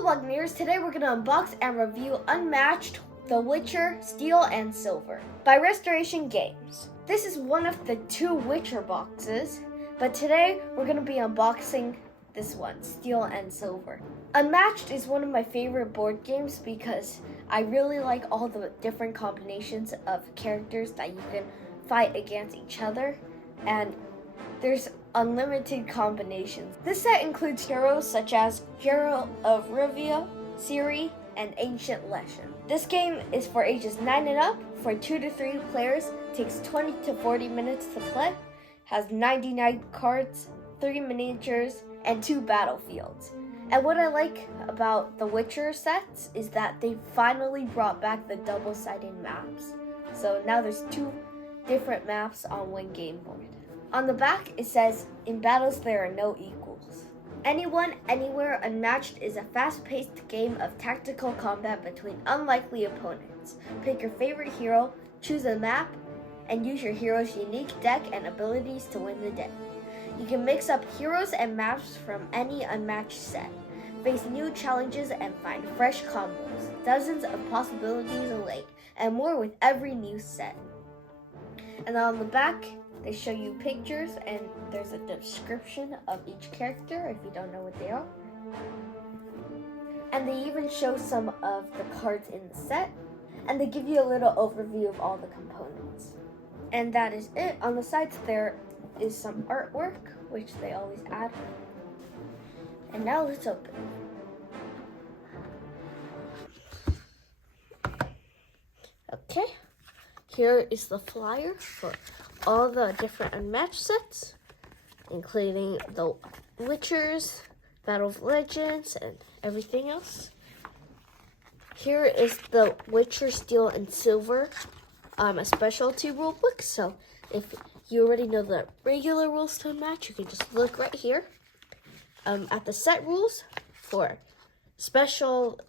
Hello Buccaneers, today we're going to unbox and review Unmatched, The Witcher, Steel and Silver by Restoration Games. This is one of the 2 Witcher boxes, but today we're going to be unboxing this one, Steel and Silver. Unmatched is one of my favorite board games because I really like all the different combinations of characters that you can fight against each other, and there's unlimited combinations. This set includes heroes such as Geralt of Rivia, Ciri, and Ancient Legend. This game is for ages 9 and up, for 2 to 3 players, takes 20 to 40 minutes to play, has 99 cards, 3 miniatures, and 2 battlefields. And what I like about the Witcher sets is that they finally brought back the double-sided maps. So now there's 2 different maps on one game board. On the back, it says, "In battles there are no equals." Anyone, anywhere, Unmatched is a fast-paced game of tactical combat between unlikely opponents. Pick your favorite hero, choose a map, and use your hero's unique deck and abilities to win the day. You can mix up heroes and maps from any Unmatched set. Face new challenges and find fresh combos. Dozens of possibilities await, and more with every new set. And on the back, they show you pictures and there's a description of each character if you don't know what they are. And they even show some of the cards in the set, and they give you a little overview of all the components. And that is it. On the sides there is some artwork, which they always add. And now let's open. Okay, here is the flyer for all the different Unmatched sets, including the Witchers, Battle of Legends, and everything else. Here is the Witcher, Steel, and Silver, a specialty rulebook. So if you already know the regular rules to Unmatched, you can just look right here at the set rules for special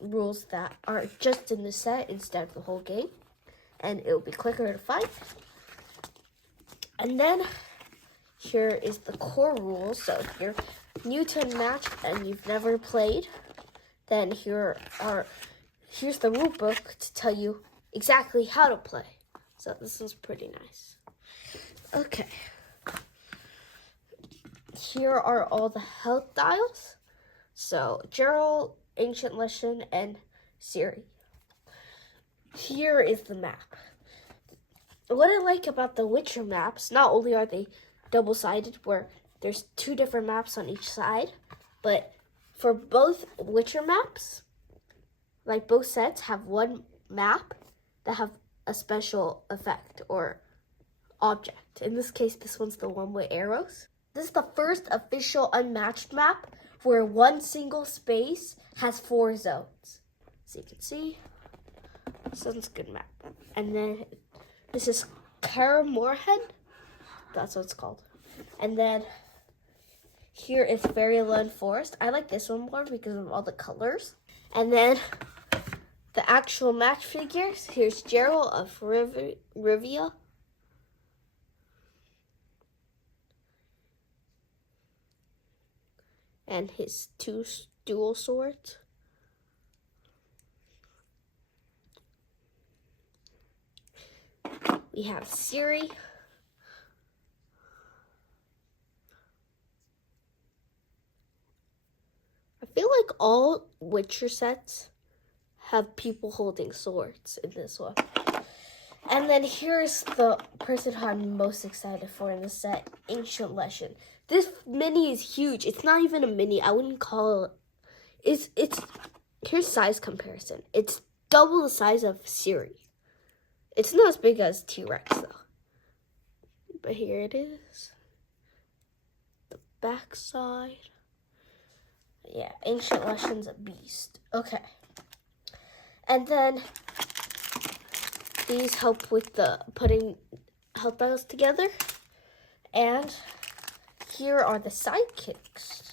rules that are just in the set instead of the whole game. And it will be quicker to find. And then here is the core rules. So if you're new to Unmatched and you've never played, then here's the rule book to tell you exactly how to play. So this is pretty nice. Okay. Here are all the health dials. So Geralt, Ancient Legend, and Ciri. Here is the map. What I like about the Witcher maps, not only are they double-sided, where there's 2 different maps on each side, but for both Witcher maps, like both sets have one map that have a special effect or object. In this case, this one's the one with arrows. This is the first official Unmatched map where one single space has 4 zones. So you can see, this one's a good map. And then this is Kaer Morhen. That's what it's called. And then here is Fairyland Forest. I like this one more because of all the colors. And then the actual match figures. Here's Geralt of Rivia. And his 2 dual swords. We have Ciri. I feel like all Witcher sets have people holding swords in this one. And then here's the person who I'm most excited for in this set, Ancient Legend. This mini is huge. It's not even a mini. I wouldn't call it. Here's size comparison. It's double the size of Ciri. It's not as big as T-Rex though. But here it is. The back side. Yeah, Ancient Legend's a beast. Okay. And then these help with the putting health dials together. And here are the sidekicks.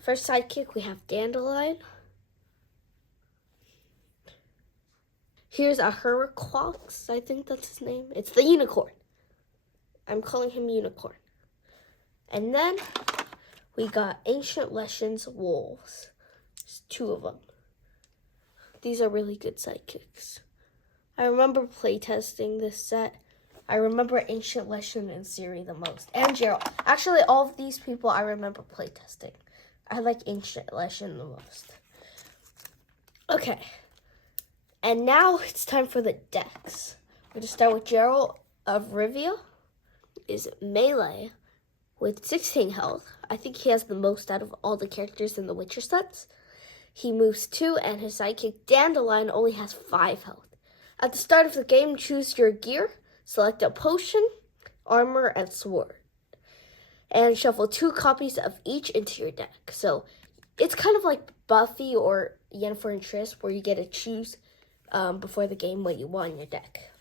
First sidekick, we have Dandelion. Here's a Heracrox, I think that's his name. It's the unicorn. I'm calling him Unicorn. And then we got Ancient Legends Wolves. There's 2 of them. These are really good sidekicks. I remember playtesting this set. I remember Ancient Legend and Siri the most. And Gerald. Actually, all of these people I remember playtesting. I like Ancient Legend the most. Okay. And now it's time for the decks. We're going to start with Gerald of Rivia. Is melee with 16 health. I think he has the most out of all the characters in the Witcher sets. He moves 2, and his sidekick Dandelion only has 5 health. At the start of the game, choose your gear, select a potion, armor, and sword, and shuffle 2 copies of each into your deck. So it's kind of like Buffy or Yennefer and Triss, where you get to choose before the game what you want in your deck.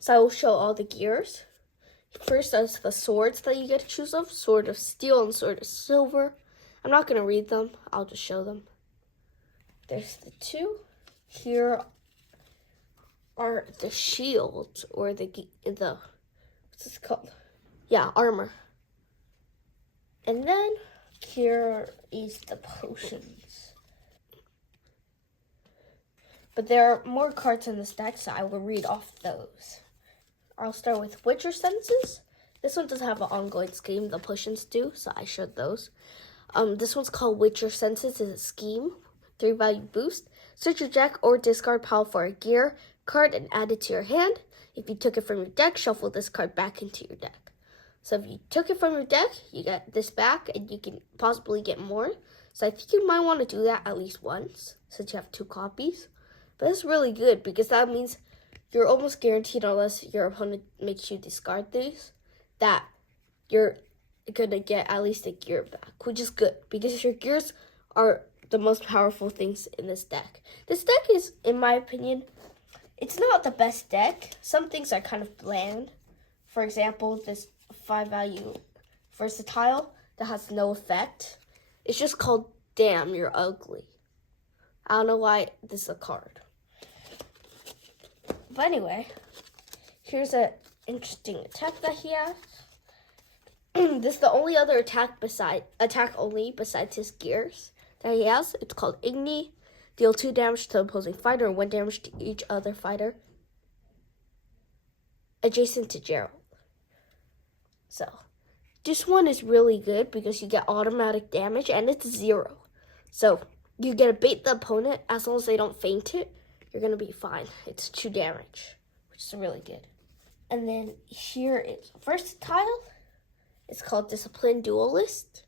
So I will show all the gears. First, there's the swords that you get to choose of. Sword of Steel and Sword of Silver. I'm not going to read them. I'll just show them. There's the 2. Here are the shields, or the what's this called? Yeah, armor. And then here is the potions. But there are more cards in this deck, so I will read off those. I'll start with Witcher Senses. This one doesn't have an ongoing scheme. The potions do, so I showed those. This one's called Witcher Senses. It's a scheme. 3 value boost. Search your deck or discard pile for a gear card and add it to your hand. If you took it from your deck, shuffle this card back into your deck. So if you took it from your deck, you get this back, and you can possibly get more. So I think you might want to do that at least once, since you have 2 copies. But it's really good, because that means you're almost guaranteed, unless your opponent makes you discard these, that you're gonna get at least a gear back, which is good, because your gears are the most powerful things in this deck. This deck is, in my opinion, it's not the best deck. Some things are kind of bland. For example, this 5 value versatile that has no effect. It's just called Damn, You're Ugly. I don't know why this is a card. But anyway, here's an interesting attack that he has. This is the only other attack only besides his gears that he has. It's called Igni. Deal 2 damage to the opposing fighter and 1 damage to each other fighter adjacent to Gerald. So this one is really good because you get automatic damage and it's 0. So you get to bait the opponent. As long as they don't faint it, you're going to be fine. It's 2 damage, which is really good. And then here is Versatile. It's called Discipline Duelist.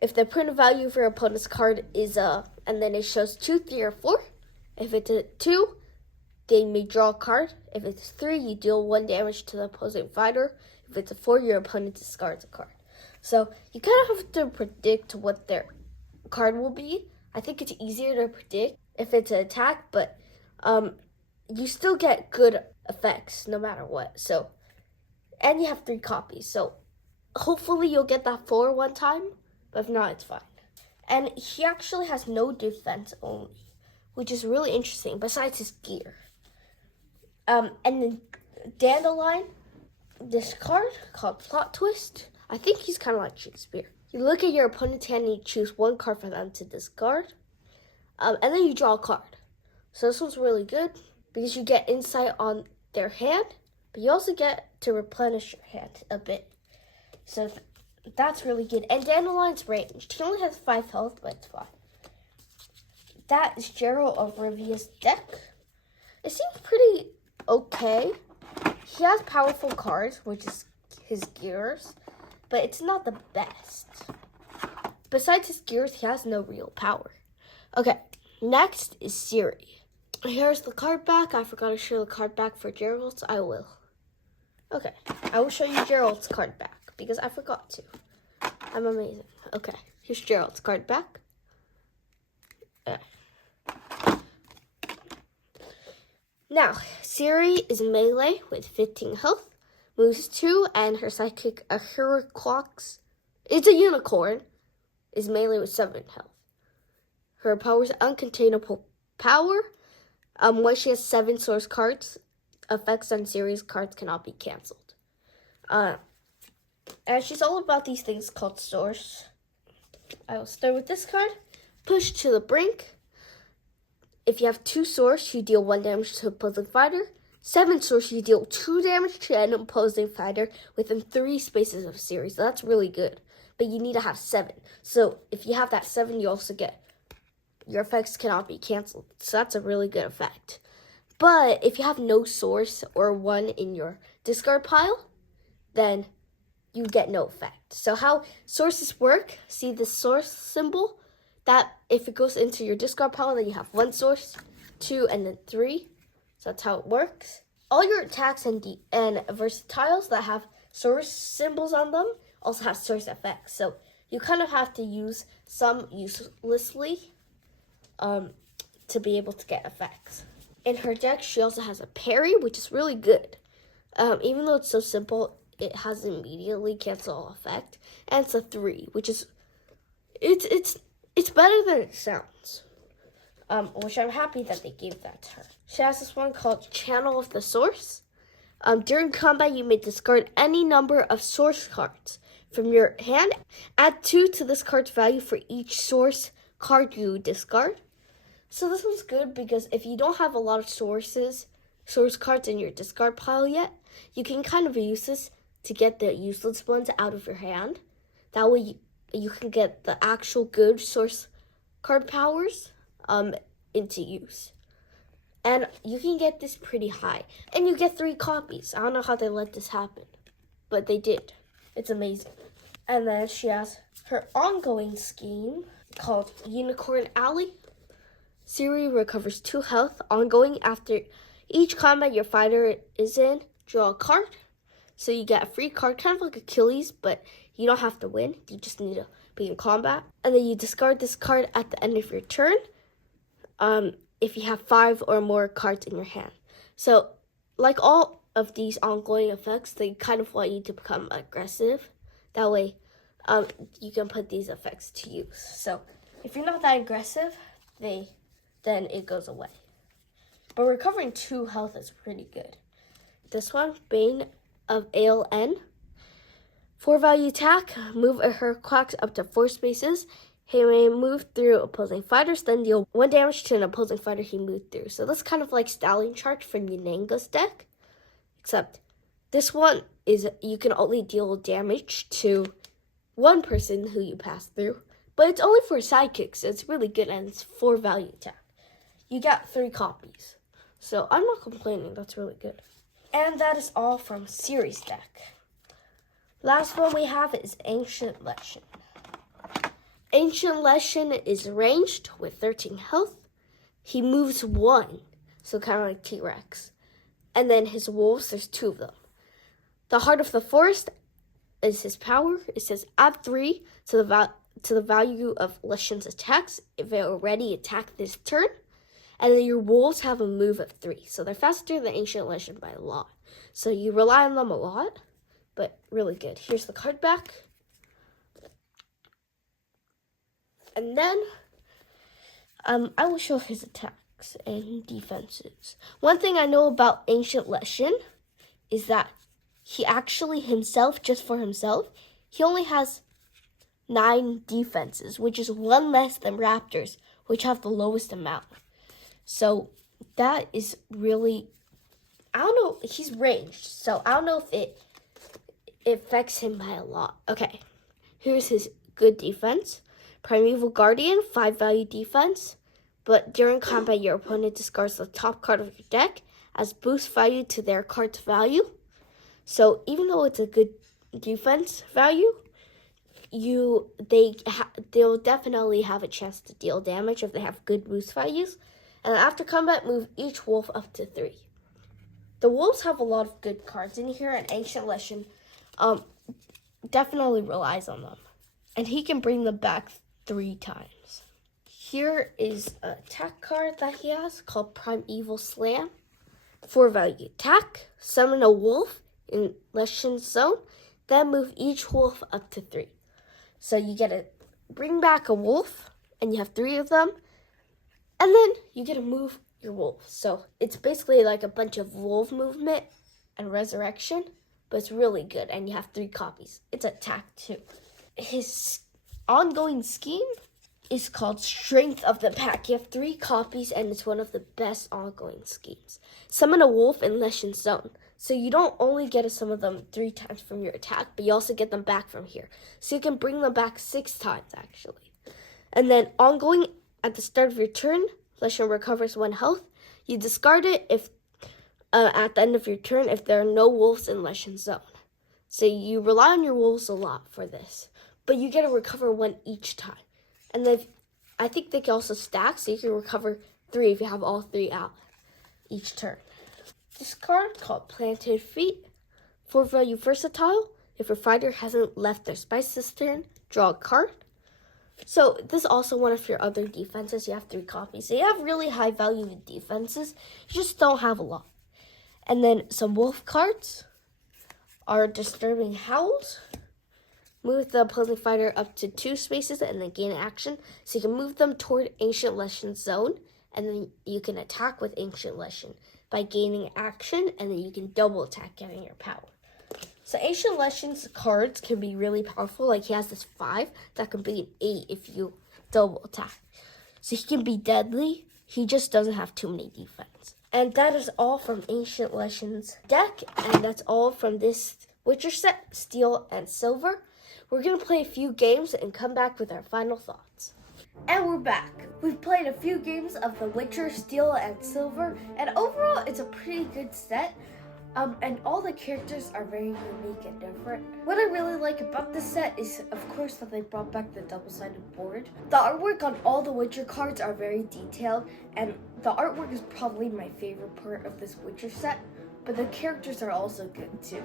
If the print value of your opponent's card is and then it shows 2, 3, or 4. If it's a 2, they may draw a card. If it's 3, you deal 1 damage to the opposing fighter. If it's a 4, your opponent discards a card. So you kind of have to predict what their card will be. I think it's easier to predict if it's an attack, but you still get good effects no matter what. So, and you have 3 copies. So hopefully you'll get that 4 one time, but if not, it's fine. And he actually has no defense only, which is really interesting, besides his gear. And then Dandelion, this card called Plot Twist. I think he's kind of like Shakespeare. You look at your opponent's hand and you choose 1 card for them to discard. And then you draw a card. So this one's really good because you get insight on their hand, but you also get to replenish your hand a bit. So that's really good. And Dandelion's ranged. He only has 5 health, but it's fine. That is Gerald of Rivia's deck. It seems pretty okay. He has powerful cards, which is his gears, but it's not the best. Besides his gears, he has no real power. Okay, next is Siri. Here's the card back. I forgot to show the card back for Gerald's. I will. Okay, I will show you Gerald's card back because I forgot to. I'm amazing. Okay, here's Gerald's card back. Now, Siri is melee with 15 health, moves 2, and her sidekick, a Hurriclox, it's a unicorn, is melee with 7 health. Her power is uncontainable power. Once she has 7 source cards, effects on Siri's cards cannot be canceled. And she's all about these things called source. I will start with this card. Push to the brink. If you have 2 source, you deal 1 damage to opposing fighter. 7 source, you deal 2 damage to an opposing fighter within 3 spaces of series. So that's really good. But you need to have 7. So if you have that 7, you also get your effects cannot be canceled. So that's a really good effect. But if you have no source or 1 in your discard pile, then you get no effect. So how sources work, see the source symbol? That if it goes into your discard pile, then you have 1 source, 2, and then 3. So that's how it works. All your attacks and versatiles that have source symbols on them also have source effects. So you kind of have to use some uselessly to be able to get effects. In her deck, she also has a parry, which is really good. Even though it's so simple, it has immediately cancel all effect, and it's a 3, which is it's better than it sounds. Which I'm happy that they gave that to her. She has this one called Channel of the Source. During combat, you may discard any number of source cards from your hand. Add 2 to this card's value for each source card you discard. So this one's good because if you don't have a lot of source cards in your discard pile yet, you can kind of use this to get the useless ones out of your hand. That way you can get the actual good source card powers into use. And you can get this pretty high. And you get 3 copies. I don't know how they let this happen, but they did. It's amazing. And then she has her ongoing scheme called Unicorn Alley. Siri recovers 2 health ongoing after each combat your fighter is in. Draw a card. So you get a free card, kind of like Achilles, but you don't have to win. You just need to be in combat. And then you discard this card at the end of your turn if you have 5 or more cards in your hand. So like all of these ongoing effects, they kind of want you to become aggressive. That way you can put these effects to use. So if you're not that aggressive, then it goes away. But recovering 2 health is pretty good. This one, Bane of ALN. 4 value attack, move a Herclax up to 4 spaces. He may move through opposing fighters, then deal 1 damage to an opposing fighter he moved through. So that's kind of like Stallion Charge from Yananga's deck. Except this one is you can only deal damage to 1 person who you pass through. But it's only for sidekicks, so it's really good, and it's 4 value attack. You got 3 copies. So I'm not complaining, that's really good. And that is all from Siri's deck. Last one we have is Ancient Lesson. Ancient Lesson is ranged with 13 health. He moves 1, so kind of like T-Rex. And then his wolves, there's 2 of them. The Heart of the Forest is his power. It says add 3 to the value of Lesson's attacks if they already attack this turn. And then your wolves have a move of 3. So they're faster than Ancient Lesson by a lot. So you rely on them a lot, but really good. Here's the card back. And then I will show his attacks and defenses. One thing I know about Ancient Lesson is that he actually himself, just for himself, he only has 9 defenses, which is 1 less than Raptors, which have the lowest amount. So that is really, I don't know, he's ranged, so I don't know if it affects him by a lot. Okay, here's his good defense. Primeval Guardian, 5 value defense, but during combat your opponent discards the top card of your deck as boost value to their card's value. So even though it's a good defense value, they'll definitely have a chance to deal damage if they have good boost values. And after combat, move each wolf up to 3. The wolves have a lot of good cards in here, and Ancient Lesson definitely relies on them. And he can bring them back 3 times. Here is an attack card that he has called Primeval Slam. 4 value attack, summon a wolf in Lesson's zone, then move each wolf up to 3. So you get to bring back a wolf, and you have 3 of them. And then you get to move your wolf. So it's basically like a bunch of wolf movement and resurrection. but it's really good, and you have 3 copies. It's attack too. His ongoing scheme is called Strength of the Pack. You have 3 copies, and it's one of the best ongoing schemes. Summon a wolf in Leshen's Zone. So you don't only get to summon them 3 times from your attack, but you also get them back from here. So you can bring them back 6 times, actually. And then ongoing, at the start of your turn, Leshen recovers 1 health. You discard it if at the end of your turn if there are no wolves in Leshen's Zone. So you rely on your wolves a lot for this. But you get to recover 1 each time. And then I think they can also stack, so you can recover 3 if you have all 3 out each turn. This card, called Planted Feet, 4 value versatile. If your fighter hasn't left their spice cistern, draw a card. So this is also one of your other defenses. You have 3 copies. So you have really high value defenses. You just don't have a lot. And then some wolf cards are Disturbing Howls. Move the opposing fighter up to 2 spaces and then gain action. So you can move them toward Ancient Leshen's Zone, and then you can attack with Ancient Leshen by gaining action, and then you can double attack, getting your power. So Ancient Leshen's cards can be really powerful. Like he has this 5 that can be an 8 if you double attack. So he can be deadly. He just doesn't have too many defense. And that is all from Ancient Leshen's deck, and that's all from this Witcher set, Steel and Silver. We're going to play a few games and come back with our final thoughts. And we're back. We've played a few games of The Witcher, Steel and Silver, and overall it's a pretty good set. And all the characters are very unique and different. What I really like about this set is, of course, that they brought back the double-sided board. The artwork on all the Witcher cards are very detailed, and the artwork is probably my favorite part of this Witcher set, but the characters are also good too.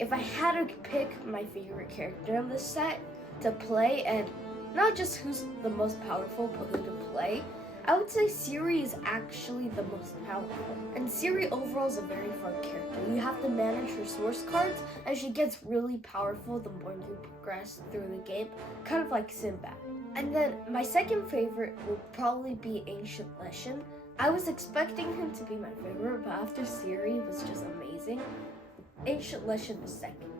If I had to pick my favorite character in this set to play, and not just who's the most powerful, but who to play, I would say Ciri is actually the most powerful. And Ciri overall is a very fun character. You have to manage her source cards, and she gets really powerful the more you progress through the game, kind of like Sinbad. And then my second favorite would probably be Ancient Leshen. I was expecting him to be my favorite, but after Ciri was just amazing, Ancient Leshen was second.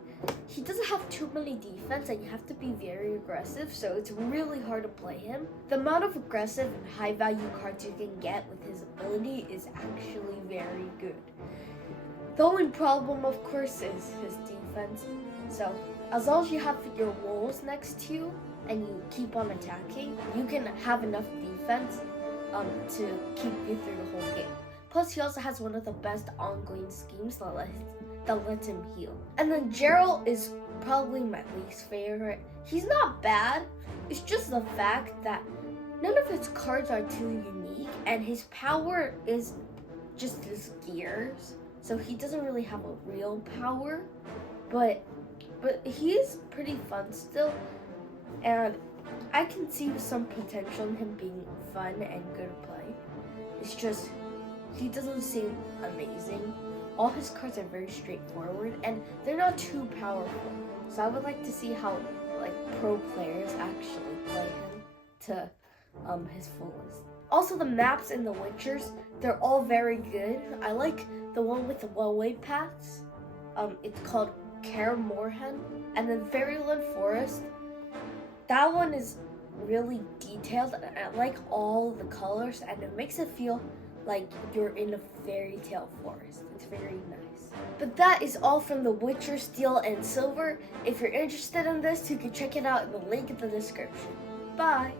He doesn't have too many defense, and you have to be very aggressive, so it's really hard to play him. The amount of aggressive and high value cards you can get with his ability is actually very good. The only problem, of course, is his defense. So as long as you have your wolves next to you and you keep on attacking, you can have enough defense to keep you through the whole game. Plus, he also has one of the best ongoing schemes that lets him heal. And then Geralt is probably my least favorite. He's not bad. It's just the fact that none of his cards are too unique, and his power is just his gears. So he doesn't really have a real power, but he's pretty fun still, and I can see some potential in him being fun and good to play. It's just he doesn't seem amazing. All his cards are very straightforward, and they're not too powerful. So I would like to see how pro players actually play him to his fullest. Also, the maps in The Witchers, they're all very good. I like the one with the well-way paths. It's called Kaer Morhen. And then Fairyland Forest. That one is really detailed, and I like all the colors, and it makes it feel like you're in a fairy tale forest. It's very nice. But that is all from The Witcher, Steel and Silver. If you're interested in this, you can check it out in the link in the description. Bye!